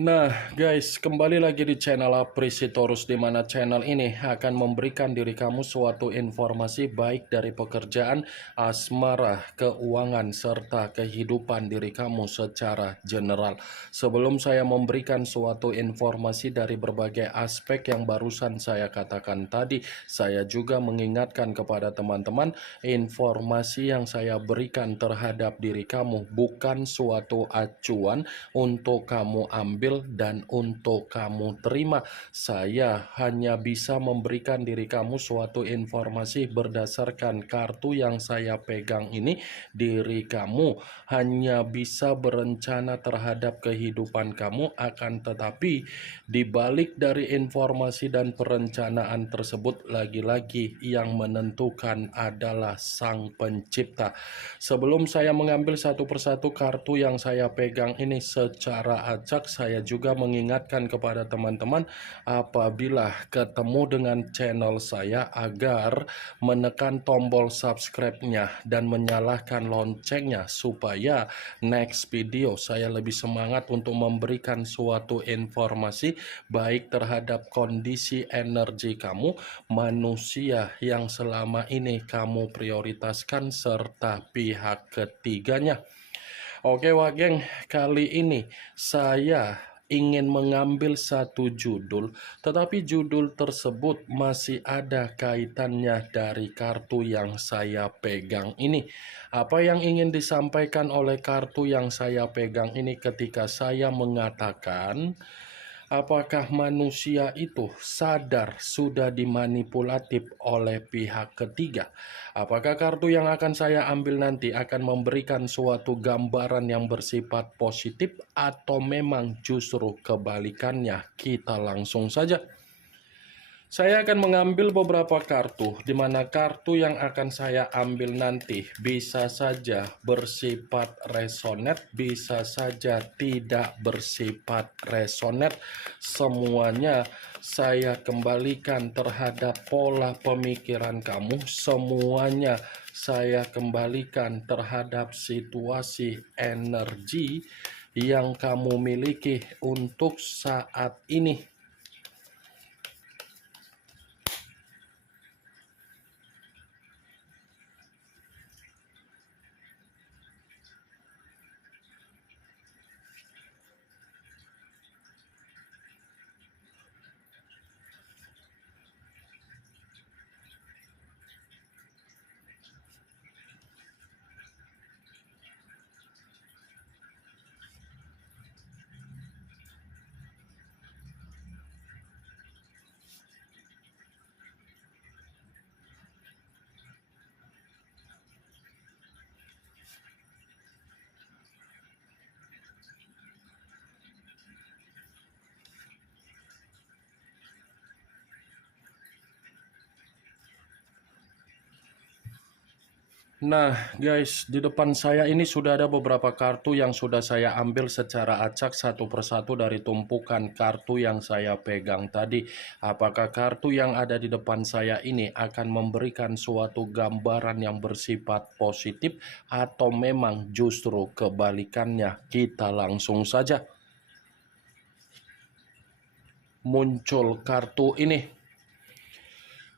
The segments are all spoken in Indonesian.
Nah guys, kembali lagi di channel Apresitorus, di mana channel ini akan memberikan diri kamu suatu informasi baik dari pekerjaan, asmara, keuangan, serta kehidupan diri kamu secara general. Sebelum saya memberikan suatu informasi dari berbagai aspek yang barusan saya katakan tadi, saya juga mengingatkan kepada teman-teman, informasi yang saya berikan terhadap diri kamu bukan suatu acuan untuk kamu ambil dan untuk kamu terima. Saya hanya bisa memberikan diri kamu suatu informasi berdasarkan kartu yang saya pegang ini. Diri kamu hanya bisa berencana terhadap kehidupan kamu, akan tetapi dibalik dari informasi dan perencanaan tersebut, lagi-lagi yang menentukan adalah Sang Pencipta. Sebelum saya mengambil satu persatu kartu yang saya pegang ini secara acak, saya juga mengingatkan kepada teman-teman apabila ketemu dengan channel saya agar menekan tombol subscribe-nya dan menyalakan loncengnya supaya next video saya lebih semangat untuk memberikan suatu informasi baik terhadap kondisi energi kamu, manusia yang selama ini kamu prioritaskan, serta pihak ketiganya. Oke wah geng, kali ini saya ingin mengambil satu judul, tetapi judul tersebut masih ada kaitannya dari kartu yang saya pegang ini. Apa yang ingin disampaikan oleh kartu yang saya pegang ini ketika saya mengatakan, apakah manusia itu sadar sudah dimanipulatif oleh pihak ketiga? Apakah kartu yang akan saya ambil nanti akan memberikan suatu gambaran yang bersifat positif atau memang justru kebalikannya? Kita langsung saja. Saya akan mengambil beberapa kartu, di mana kartu yang akan saya ambil nanti bisa saja bersifat resonate, bisa saja tidak bersifat resonate. Semuanya saya kembalikan terhadap pola pemikiran kamu, semuanya saya kembalikan terhadap situasi energi yang kamu miliki untuk saat ini. Nah guys, di depan saya ini sudah ada beberapa kartu yang sudah saya ambil secara acak satu persatu dari tumpukan kartu yang saya pegang tadi. Apakah kartu yang ada di depan saya ini akan memberikan suatu gambaran yang bersifat positif atau memang justru kebalikannya? Kita langsung saja. Muncul kartu ini.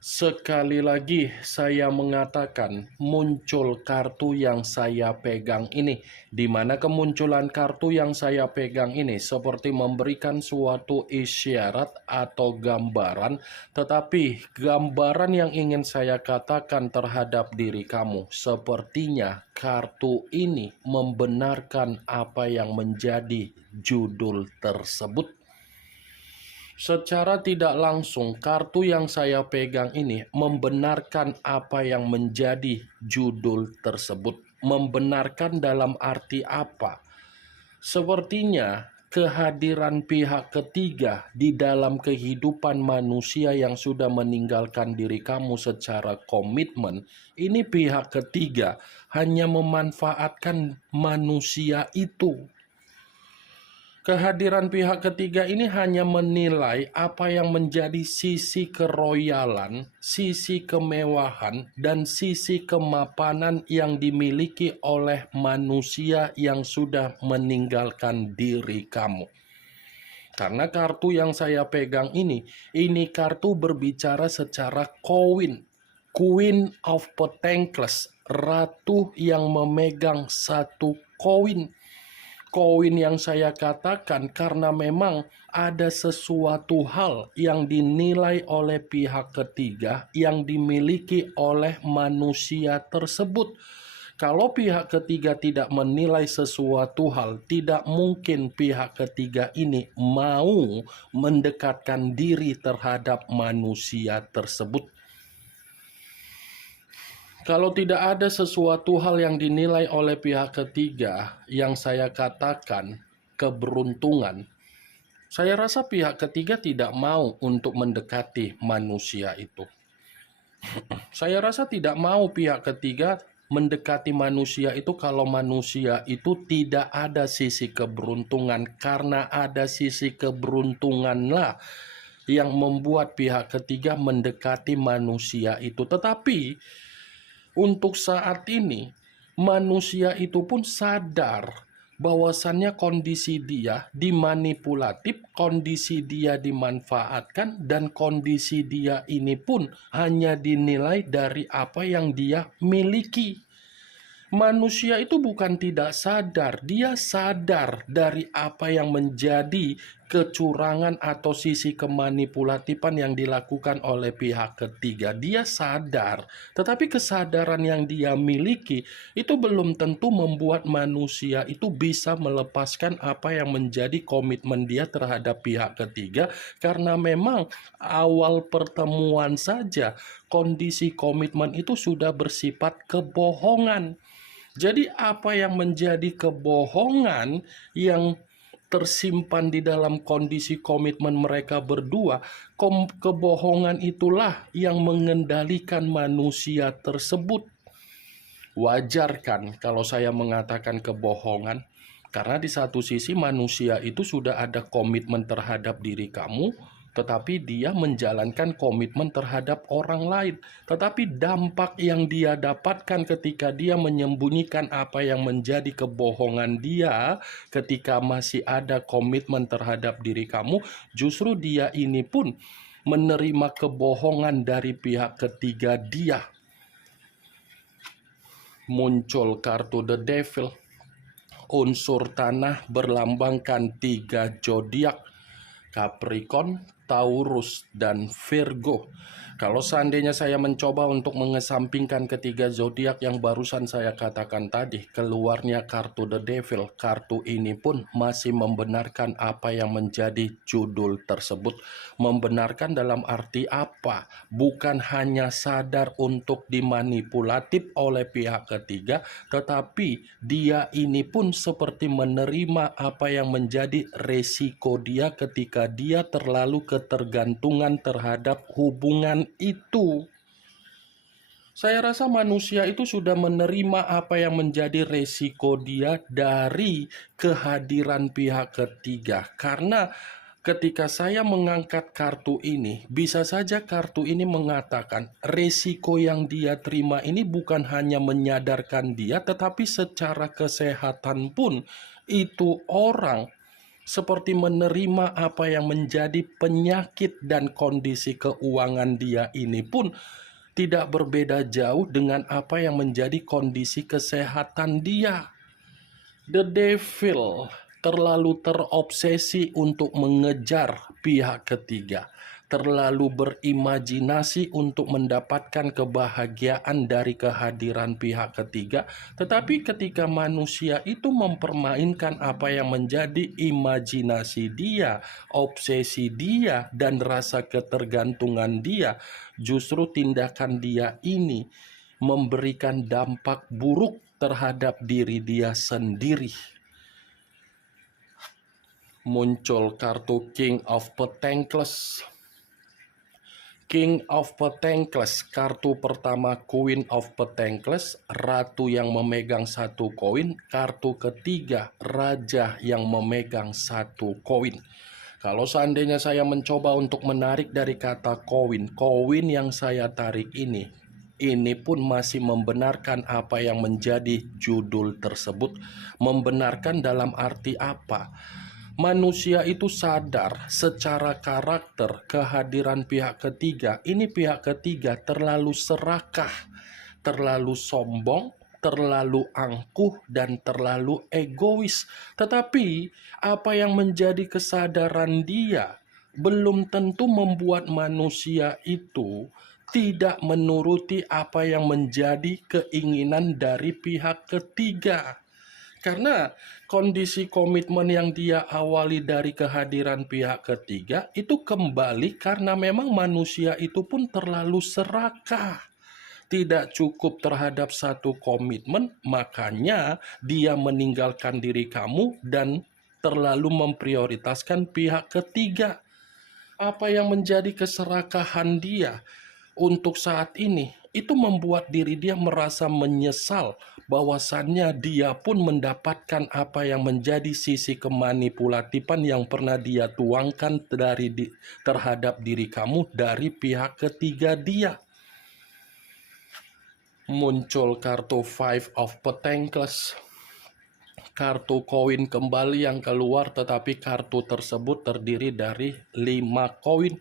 Sekali lagi saya mengatakan muncul kartu yang saya pegang ini, di mana kemunculan kartu yang saya pegang ini seperti memberikan suatu isyarat atau gambaran, tetapi gambaran yang ingin saya katakan terhadap diri kamu, sepertinya kartu ini membenarkan apa yang menjadi judul tersebut. Secara tidak langsung, kartu yang saya pegang ini membenarkan apa yang menjadi judul tersebut. Membenarkan dalam arti apa? Sepertinya kehadiran pihak ketiga di dalam kehidupan manusia yang sudah meninggalkan diri kamu secara komitmen, ini pihak ketiga hanya memanfaatkan manusia itu. Kehadiran pihak ketiga ini hanya menilai apa yang menjadi sisi keroyalan, sisi kemewahan, dan sisi kemapanan yang dimiliki oleh manusia yang sudah meninggalkan diri kamu. Karena kartu yang saya pegang ini kartu berbicara secara koin. Queen of Pentacles, ratu yang memegang satu koin. Koin yang saya katakan karena memang ada sesuatu hal yang dinilai oleh pihak ketiga yang dimiliki oleh manusia tersebut. Kalau pihak ketiga tidak menilai sesuatu hal, tidak mungkin pihak ketiga ini mau mendekatkan diri terhadap manusia tersebut. Kalau tidak ada sesuatu hal yang dinilai oleh pihak ketiga yang saya katakan keberuntungan, saya rasa pihak ketiga tidak mau untuk mendekati manusia itu. Saya rasa tidak mau pihak ketiga mendekati manusia itu kalau manusia itu tidak ada sisi keberuntungan, karena ada sisi keberuntunganlah yang membuat pihak ketiga mendekati manusia itu. Tetapi untuk saat ini, manusia itu pun sadar bahwasannya kondisi dia dimanipulatif, kondisi dia dimanfaatkan, dan kondisi dia ini pun hanya dinilai dari apa yang dia miliki. Manusia itu bukan tidak sadar, dia sadar dari apa yang menjadi kecurangan atau sisi kemanipulatifan yang dilakukan oleh pihak ketiga. Dia sadar, tetapi kesadaran yang dia miliki itu belum tentu membuat manusia itu bisa melepaskan apa yang menjadi komitmen dia terhadap pihak ketiga, karena memang awal pertemuan saja kondisi komitmen itu sudah bersifat kebohongan. Jadi apa yang menjadi kebohongan yang tersimpan di dalam kondisi komitmen mereka berdua, kebohongan itulah yang mengendalikan manusia tersebut. Wajar kan kalau saya mengatakan kebohongan? Karena di satu sisi manusia itu sudah ada komitmen terhadap diri kamu, tetapi dia menjalankan komitmen terhadap orang lain. Tetapi dampak yang dia dapatkan ketika dia menyembunyikan apa yang menjadi kebohongan dia, ketika masih ada komitmen terhadap diri kamu, justru dia ini pun menerima kebohongan dari pihak ketiga dia. Muncul kartu The Devil. Unsur tanah berlambangkan 3 zodiak: Capricorn, Taurus, dan Virgo. Kalau seandainya saya mencoba untuk mengesampingkan ketiga zodiak yang barusan saya katakan tadi, keluarnya kartu The Devil. Kartu ini pun masih membenarkan apa yang menjadi judul tersebut. Membenarkan dalam arti apa? Bukan hanya sadar untuk dimanipulatif oleh pihak ketiga, tetapi dia ini pun seperti menerima apa yang menjadi resiko dia ketika dia terlalu ketergantungan terhadap hubungan itu. Saya rasa manusia itu sudah menerima apa yang menjadi resiko dia dari kehadiran pihak ketiga. Karena ketika saya mengangkat kartu ini, bisa saja kartu ini mengatakan resiko yang dia terima ini bukan hanya menyadarkan dia, tetapi secara kesehatan pun itu orang seperti menerima apa yang menjadi penyakit, dan kondisi keuangan dia ini pun tidak berbeda jauh dengan apa yang menjadi kondisi kesehatan dia. The Devil terlalu terobsesi untuk mengejar pihak ketiga, terlalu berimajinasi untuk mendapatkan kebahagiaan dari kehadiran pihak ketiga. Tetapi ketika manusia itu mempermainkan apa yang menjadi imajinasi dia, obsesi dia, dan rasa ketergantungan dia, justru tindakan dia ini memberikan dampak buruk terhadap diri dia sendiri. Muncul kartu King of Pentacles. King of Pentacles, kartu pertama Queen of Pentacles, ratu yang memegang satu koin. Kartu ketiga, raja yang memegang satu koin. Kalau seandainya saya mencoba untuk menarik dari kata koin, koin yang saya tarik ini pun masih membenarkan apa yang menjadi judul tersebut. Membenarkan dalam arti apa? Manusia itu sadar secara karakter kehadiran pihak ketiga. Ini pihak ketiga terlalu serakah, terlalu sombong, terlalu angkuh, dan terlalu egois. Tetapi apa yang menjadi kesadaran dia belum tentu membuat manusia itu tidak menuruti apa yang menjadi keinginan dari pihak ketiga. Karena kondisi komitmen yang dia awali dari kehadiran pihak ketiga itu kembali karena memang manusia itu pun terlalu serakah. Tidak cukup terhadap satu komitmen, makanya dia meninggalkan diri kamu dan terlalu memprioritaskan pihak ketiga. Apa yang menjadi keserakahan dia untuk saat ini itu membuat diri dia merasa menyesal bahwasannya dia pun mendapatkan apa yang menjadi sisi kemanipulatifan yang pernah dia tuangkan terhadap diri kamu dari pihak ketiga dia. Muncul kartu Five of Pentacles, kartu koin kembali yang keluar, tetapi kartu tersebut terdiri dari 5 koin.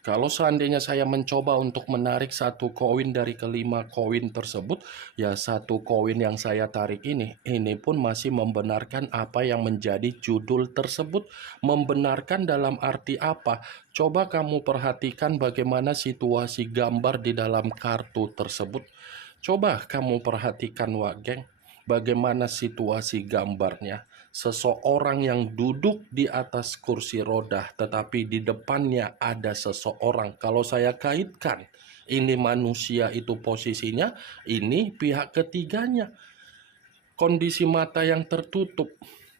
Kalau seandainya saya mencoba untuk menarik satu koin dari kelima koin tersebut, ya satu koin yang saya tarik ini pun masih membenarkan apa yang menjadi judul tersebut. Membenarkan dalam arti apa? Coba kamu perhatikan bagaimana situasi gambar di dalam kartu tersebut. Coba kamu perhatikan, Wak Geng, bagaimana situasi gambarnya. Seseorang yang duduk di atas kursi roda, tetapi di depannya ada seseorang. Kalau saya kaitkan, ini manusia itu posisinya, ini pihak ketiganya. Kondisi mata yang tertutup.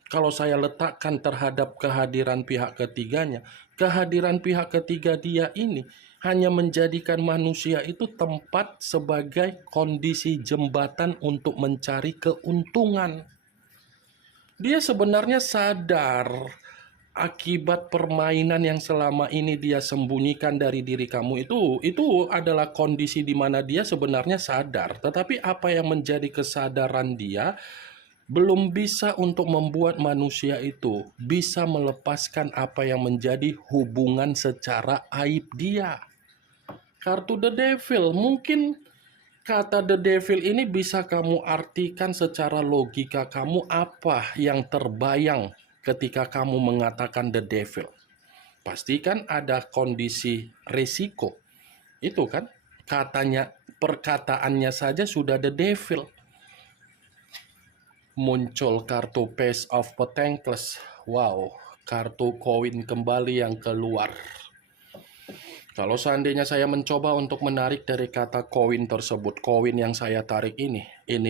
Kalau saya letakkan terhadap kehadiran pihak ketiganya, kehadiran pihak ketiga dia ini hanya menjadikan manusia itu tempat sebagai kondisi jembatan untuk mencari keuntungan. Dia sebenarnya sadar akibat permainan yang selama ini dia sembunyikan dari diri kamu itu adalah kondisi di mana dia sebenarnya sadar. Tetapi apa yang menjadi kesadaran dia belum bisa untuk membuat manusia itu bisa melepaskan apa yang menjadi hubungan secara aib dia. Kartu The Devil, mungkin kata The Devil ini bisa kamu artikan secara logika kamu apa yang terbayang ketika kamu mengatakan The Devil. Pastikan ada kondisi resiko. Itu kan katanya, perkataannya saja sudah The Devil. Muncul kartu Page of Pentacles. Wow, kartu koin kembali yang keluar. Kalau seandainya saya mencoba untuk menarik dari kata koin tersebut, koin yang saya tarik ini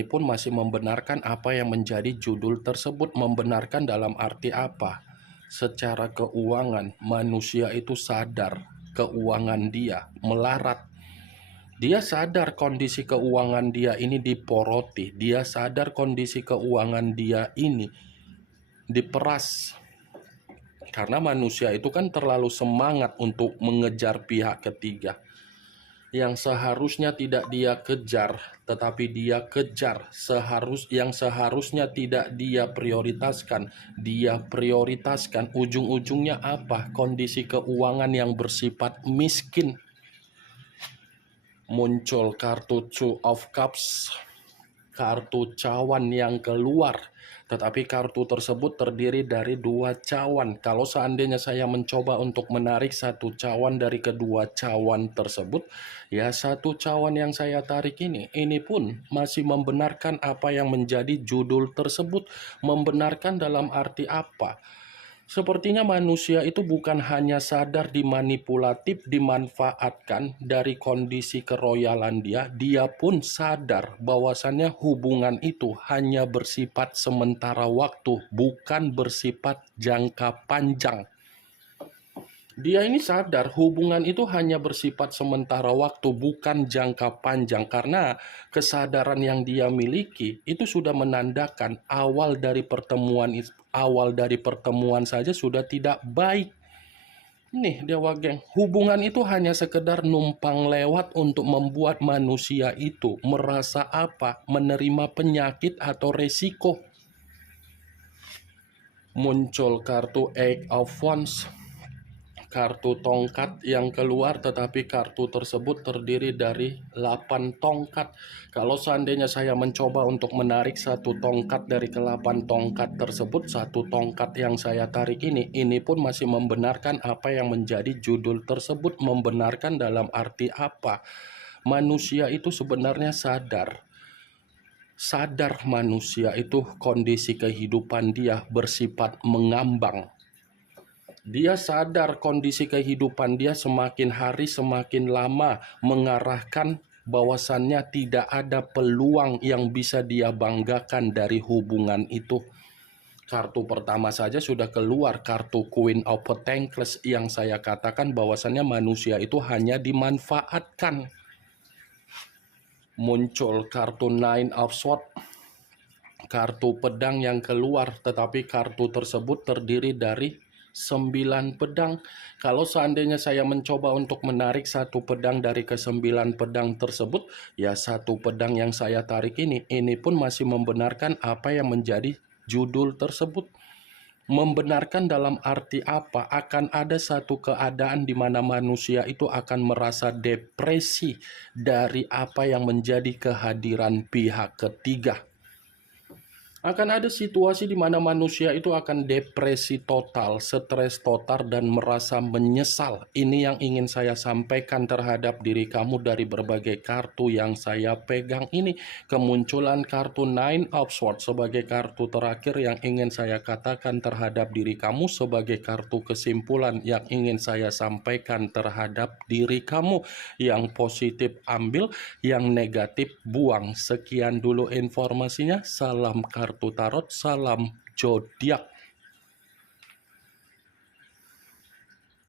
pun masih membenarkan apa yang menjadi judul tersebut. Membenarkan dalam arti apa? Secara keuangan, manusia itu sadar keuangan dia melarat. Dia sadar kondisi keuangan dia ini diporoti. Dia sadar kondisi keuangan dia ini diperas. Karena manusia itu kan terlalu semangat untuk mengejar pihak ketiga. Yang seharusnya tidak dia kejar, tetapi dia kejar. Yang seharusnya tidak dia prioritaskan, dia prioritaskan. Ujung-ujungnya apa? Kondisi keuangan yang bersifat miskin. Muncul kartu Two of Cups, kartu cawan yang keluar. Tetapi kartu tersebut terdiri dari 2 cawan. Kalau seandainya saya mencoba untuk menarik satu cawan dari kedua cawan tersebut, ya satu cawan yang saya tarik ini pun masih membenarkan apa yang menjadi judul tersebut. Membenarkan dalam arti apa? Sepertinya manusia itu bukan hanya sadar dimanipulatif, dimanfaatkan dari kondisi keroyalan dia, dia pun sadar bahwasannya hubungan itu hanya bersifat sementara waktu, bukan bersifat jangka panjang. Dia ini sadar hubungan itu hanya bersifat sementara waktu, bukan jangka panjang. Karena kesadaran yang dia miliki itu sudah menandakan awal dari pertemuan saja sudah tidak baik. Nih Dewa Geng, hubungan itu hanya sekedar numpang lewat untuk membuat manusia itu merasa apa? Menerima penyakit atau resiko. muncul kartu Eight of Wands, kartu tongkat yang keluar, tetapi kartu tersebut terdiri dari 8 tongkat. Kalau seandainya saya mencoba untuk menarik satu tongkat dari ke-8 tongkat tersebut, satu tongkat yang saya tarik ini pun masih membenarkan apa yang menjadi judul tersebut. Membenarkan dalam arti apa? Manusia itu sebenarnya sadar manusia itu kondisi kehidupan dia bersifat mengambang. Dia sadar kondisi kehidupan dia semakin hari semakin lama mengarahkan bahwasannya tidak ada peluang yang bisa dia banggakan dari hubungan itu. Kartu pertama saja sudah keluar, kartu Queen of Pentacles, yang saya katakan bahwasannya manusia itu hanya dimanfaatkan. Muncul kartu Nine of Swords, kartu pedang yang keluar, tetapi kartu tersebut terdiri dari 9 pedang. Kalau seandainya saya mencoba untuk menarik satu pedang dari ke-9 pedang tersebut, ya satu pedang yang saya tarik ini pun masih membenarkan apa yang menjadi judul tersebut. Membenarkan dalam arti apa? Akan ada satu keadaan di mana manusia itu akan merasa depresi dari apa yang menjadi kehadiran pihak ketiga. Akan ada situasi di mana manusia itu akan depresi total, stres total, dan merasa menyesal. Ini yang ingin saya sampaikan terhadap diri kamu dari berbagai kartu yang saya pegang ini. Kemunculan kartu Nine of Swords sebagai kartu terakhir yang ingin saya katakan terhadap diri kamu, sebagai kartu kesimpulan yang ingin saya sampaikan terhadap diri kamu. Yang positif ambil, yang negatif buang. Sekian dulu informasinya. Salam kartu tarot, salam zodiak.